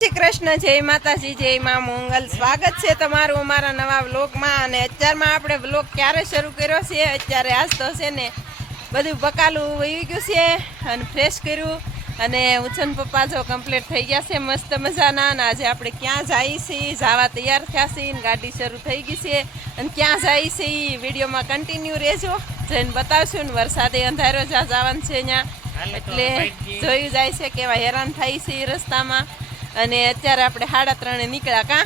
શ્રી કૃષ્ણ, જય માતાજી, જય માં મંગલ। સ્વાગત છે તમારું અમારા નવા વ્લોગમાં। અને અત્યારમાં આપણે વ્લોગ ક્યારે શરૂ કર્યો છે? અત્યારે આજ તો છે ને બધું બકાલું વહી ગયું છે અને ફ્રેશ કર્યું અને ઉછન પપ્પા જો કમ્પ્લીટ થઈ ગયા છે મસ્ત મજાના। અને આજે આપણે ક્યાં જઈએ છીએ, જવા તૈયાર થયા છીએ, ગાડી શરૂ થઈ ગઈ છે અને ક્યાં જઈએ છીએ વિડીયોમાં કન્ટિન્યુ રહેજો, જઈને બતાવશું। ને વરસાદે અંધારો જ્યાં જવાનું છે ત્યાં એટલે જોયું જાય છે કેવા હેરાન થાય છે રસ્તામાં। અને અત્યારે આપણે 3:30 નીકળ્યા કા?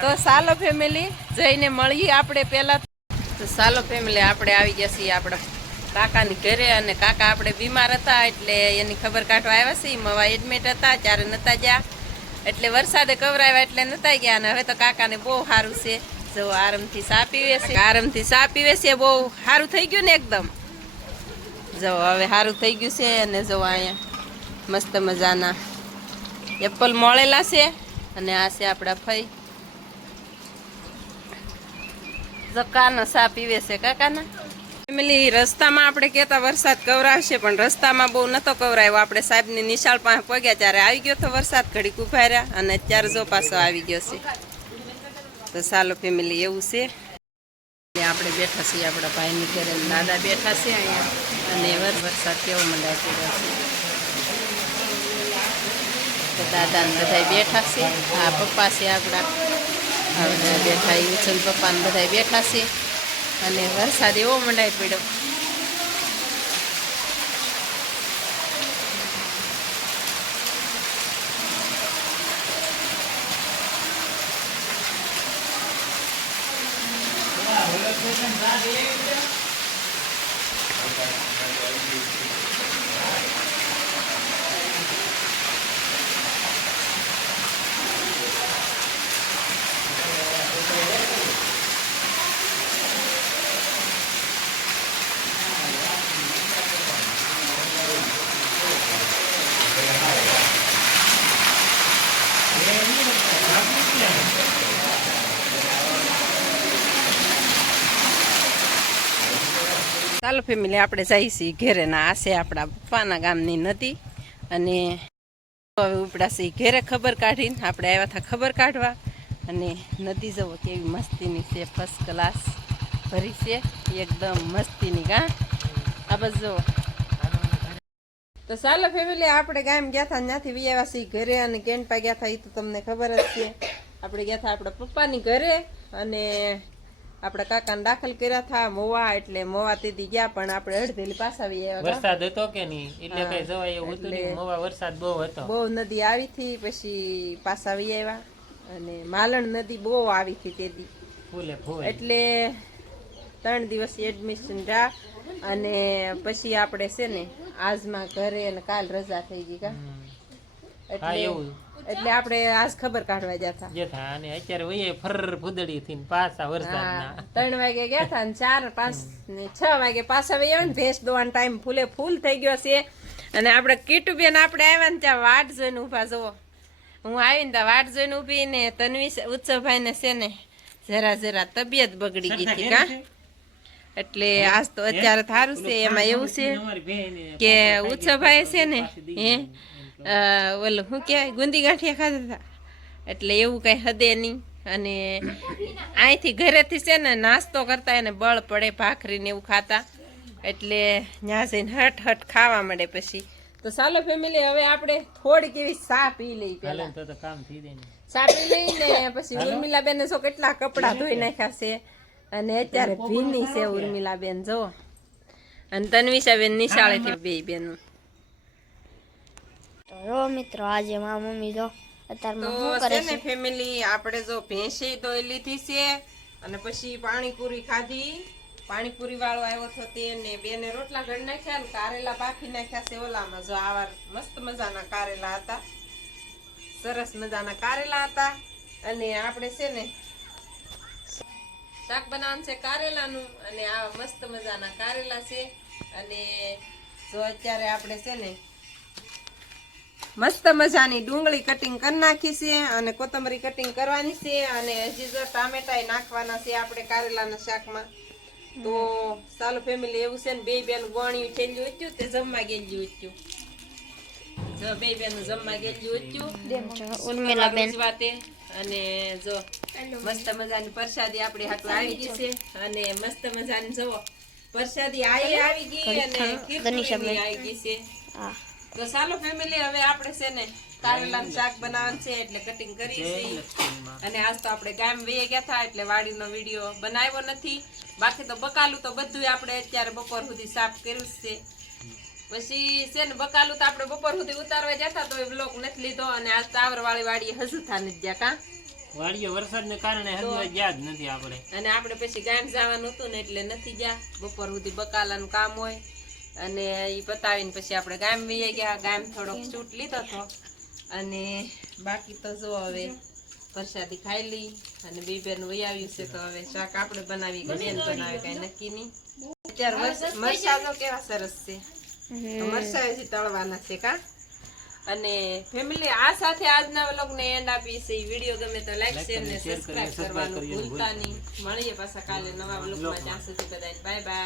તો ચાલો ફેમિલી જઈને મળીએ આપણે પહેલા। તો ચાલો ફેમિલી આપણે આવી ગયા છીએ આપણા કાકાની ઘરે। અને કાકા આપણે બીમાર હતા એટલે એની ખબર કાઢવા આવ્યા છીએ। મવા એડમિટ હતા ત્યારે નતા ગયા, એટલે વરસાદે કવરાવ્યા એટલે નતા ગયા। અને હવે તો કાકાને બહુ સારું છે, જો આરામથી ચા પીવે છે, બહુ સારું થઈ ગયું ને એકદમ। જો હવે સારું થઈ ગયું છે અને જો અહીંયા મસ્ત મજાના એપલ મળેલા છે અને આ છે આપણા ફઈ કાનો સા પીવે છે કાકાના ફેમિલી। રસ્તામાં આપણે કહેતા વરસાદ કવરાવશે પણ રસ્તામાં બહુ નતો કવરાયો। આપણે સાહેબની નિશાળ પાસે પગ્યા ત્યારે આવી ગયો તો વરસાદ, ઘડીક ઉભા રહ્યા અને અત્યારે જો પાછો આવી ગયો છે। તો ચાલો ફેમિલી એવું છે। આપણે બેઠા છીએ આપણા ભાઈની ઘરે, દાદા બેઠા છે અહીંયા અને વરસાદ કેવો મંડાઈ પડ્યો છે। તો દાદા ને બધા બેઠા છે, આ પપ્પા છે આપણા બેઠા, ઉછલ પપ્પા ને બધા બેઠા છે અને વરસાદ એવો મંડાઈ પડ્યો। ચાલો ફેમિલી આપણે જઈએ છીએ ઘેરે ના। આ છે આપણા પપ્પાના ગામની નદી અને હવે ઉપડા છે ઘેરે ખબર કાઢીને આપણે આવ્યા હતા ખબર કાઢવા। અને નદી જવો કેવી મસ્તીની છે, ફર્સ્ટ ક્લાસ ભરી છે એકદમ મસ્તીની કા? આ બસ જુઓ। તો ચાલો ફેમિલી આપણે ગામ ગયા હતા, ત્યાંથી આવ્યા છીએ ઘરે અને કેન્ટપા ગયા હતા એ તો તમને ખબર જ છે। આપણે ગયા હતા આપણા પપ્પાની ઘરે અને આપડા કાકાને દાખલ કર્યા હતા મોવા, એટલે મોવા તેથી ગયા પણ આપણે અડધેલી પાછા આવી આવ્યા। વરસાદ હતો કે નહીં એટલે કઈ જવાય એવું હતું નહીં, મોવા વરસાદ બહુ હતો, બહુ નદી આવી હતી, પછી પાછા આવી આવ્યા અને માલણ નદી બહુ આવી હતી તેથી ફૂલે ફૂલ, એટલે 3 દિવસ એડમિશન રહ્યા અને પછી આપણે છે ને આજમાં ઘરે અને કાલ રજા થઈ ગઈ કા? એટલે આપણે આજ ખબર કાઢવા ગયા હતા અને અત્યારે વયે ફર ફૂદડી થી પાછા વરસાદના 3 વાગે ગયા હતા અને 4, 5 ને 6 વાગે પાછા વહી આવ્યા ને ભેંસ દોવાનો ટાઈમ ફૂલે ફૂલ થઈ ગયો છે। અને આપણે કીટુબેન આપણે આવ્યા ને ત્યાં વાટ જોઈને ઊભા, જુઓ હું આવીને ત્યાં વાટ જોઈને ઊભી ને તન્વી ઉત્સવભાઈ ને છે ને જરા તબિયત બગડી ગઈ હતી કા? એટલે આજ તો અત્યારે સારું છે। એમાં એવું છે કે ઉત્સવભાઈ છે ને ઓલું શું કહેવાય ગુંદી ગાંઠિયા ખાધા હતા, એટલે એવું કઈ હદે નહીં। અને અહીંથી ઘરેથી છે ને નાસ્તો કરતા એને બળ પડે, ભાખરી ને એવું ખાતા, એટલે ત્યાં જઈને હટ ખાવા મળે પછી। તો ચાલો ફેમિલી હવે આપણે થોડીક એવી ચા પી લઈ, પેલા ચા પી લઈને પછી ઉર્મિલાબેન જો કેટલા કપડા ધોઈ નાખ્યા છે અને અત્યારે ભીની છે ઉર્મિલાબેન જો, અને તન્વિષાબેન નિશાળેથી બે બેનું। રો મિત્રો આજે મારા મમ્મી જો અત્યારમાં શું કરે છે ફેમિલી? આપણે જો ભેંસી ધોઈ લીધી છે અને પછી પાણીપુરી ખાધી, પાણીપુરી વાળો આવ્યો હતો તેને બેને રોટલા ઘડી નાખ્યા ને કારેલા બાફી નાખ્યા છે ઓલામાં, જો આવા મસ્ત મજાના કારેલા હતા, સરસ મજાના કારેલા હતા। અને આપણે છે ને શાક બનાવવાનું છે કારેલાનું અને આવા મસ્ત મજાના કારેલા છે। અને જો અત્યારે આપણે છે ને મસ્ત મજાની ડુંગળી કટિંગ કરી નાખી છે અને કોથમરી કટિંગ કરવાની છે અને હજી જો ટામેટા નાખવાના છે આપણે કારેલાના શાકમાં। તો ચાલો ફેમિલી એવું છે ને બે બેન ગોણિયું થેલ્યું હતું તે જમવા ગયેલું હતું। જો બે બેનું જમવા ગયેલું હતું ઉર્મિલા બેન વાતે અને જો મસ્ત મજાની પ્રસાદી આપણી હાટુ આવી ગઈ છે અને મસ્ત મજાની જો પ્રસાદી આવી ગઈ અને કીર્તની આવી ગઈ છે હા તો ચાલો ફેમિલી હવે આપણે છે ને કારેલાનું શાક બનાવવાનું છે એટલે કટિંગ કરી છે અને આજ તો આપણે ગામ વહી ગયા હતા એટલે વાડીનો વિડીયો બનાવ્યો નથી બાકી તો બકાલું તો બધું આપણે અત્યારે બપોર સુધી સાફ કર્યું છે પછી છે ને બકાલું તો આપણે બપોર સુધી ઉતારવા જતા તો એ બ્લોક નથી લીધો અને આજ ટાવર વાળી વાડી હજુ થા નથી ગયા કા વાડીએ વરસાદને કારણે હજુ ગયા જ નથી આપણે અને આપણે પછી ગામ જવાનું હતું ને એટલે નથી ગયા બપોર સુધી બકાલાનું કામ હોય અને એ પતાવીને પછી આપણે ગામ વહી ગયા ગામ થોડોક છૂટ લીધો હતો અને બાકી તો જો હવે પ્રસાદી ખાઈ લી અને બે બેન વહી આવ્યું છે તો હવે શાક આપણે બનાવી કે બેન બનાવે કઈ નક્કી નહીં અત્યારે મરચા જો કેવા સરસ છે તો મરચા હજી તળવાના છે કા અને ફેમિલી આ સાથે આજના વ્લોગને એન્ડ આપી છે વિડીયો ગમે તો લાઈક શેર ને સબસ્ક્રાઇબ કરવાનું ભૂલતા નહીં મળીએ પાછા કાલે નવા વ્લોગમાં ત્યાં સુધી બધાને બાય બાય